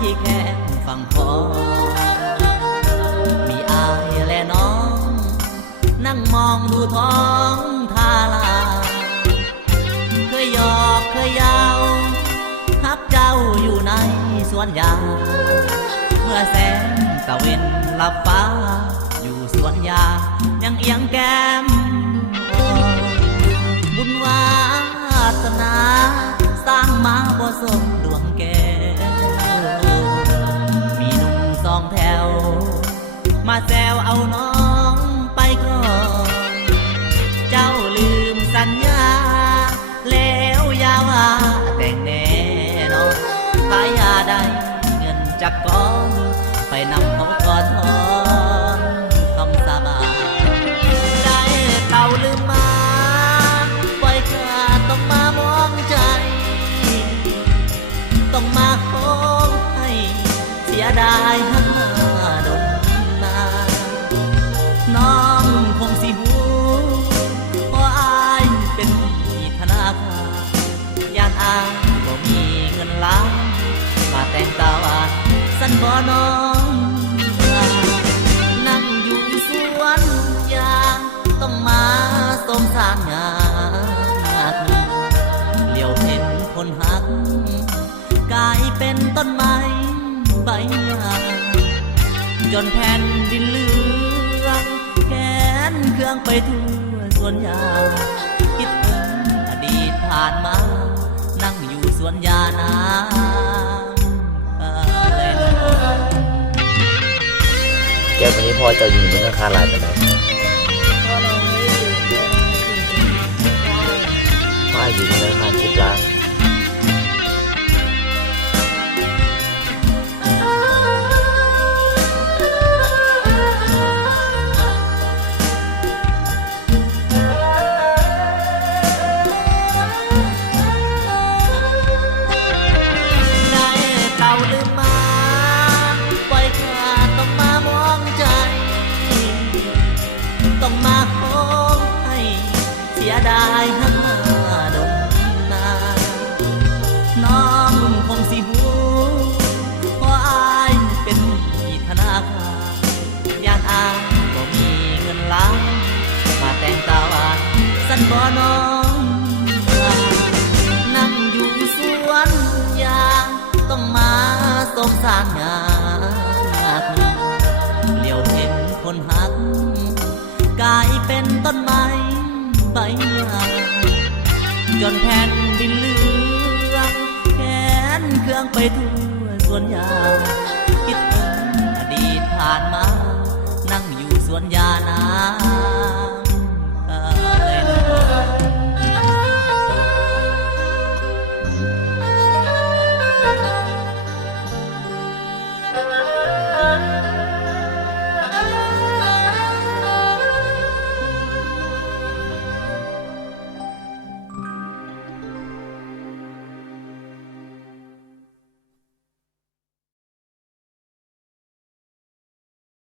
ที่แค่ฝั่งพอ ท้องทาลา เคยหยอกเคยยาวฮักเจ้าอยู่ในสวนยางเมื่อแสงตะเวนลับฟ้า อยู่สวนยางยังเอียงแก้ม บุญวาสนา สร้างมาบ่สมดวงแก้วมีหนุ่มสองแถว มาแซวเอาน้อง จากก้อนไปนำเขาก่อนทอนคำสาบานได้เต่าลืมมาปล่อยขาดต้องมามองใจ ต้องมาโค้งให้เสียดายหักหน้าดนนาน้องคงสิหูเพราะอายเป็นที่ธนาคารยานอายบ่มีเงินล้านมาแต่งตาวา นบ่น้องนั่งอยู่สวนยางต้องมาสมสารงานเลี้ยวเห็นคนหัก กลายเป็นต้นไม้ใบหญ้าจนแผ่นดินเหลืองแขนเครื่องไปทั่วสวนยางคิดถึงอดีตผ่านมา นั่งอยู่สวนยานา แก้ววันนี้พ่อเจะอยู่บนข้างคาลายไปไหนเพราะเรา นบ่น้องนั่งอยู่สวนยางต้องมาสมสารงานเลี้ยวเห็นคนหักกลายเป็นต้นไม้ใบหญ้าจนแผ่นดินเลืองแขนเครื่องไปทั่วสวนยางคิดถึงอดีตผ่านมา นั่งอยู่สวนยานา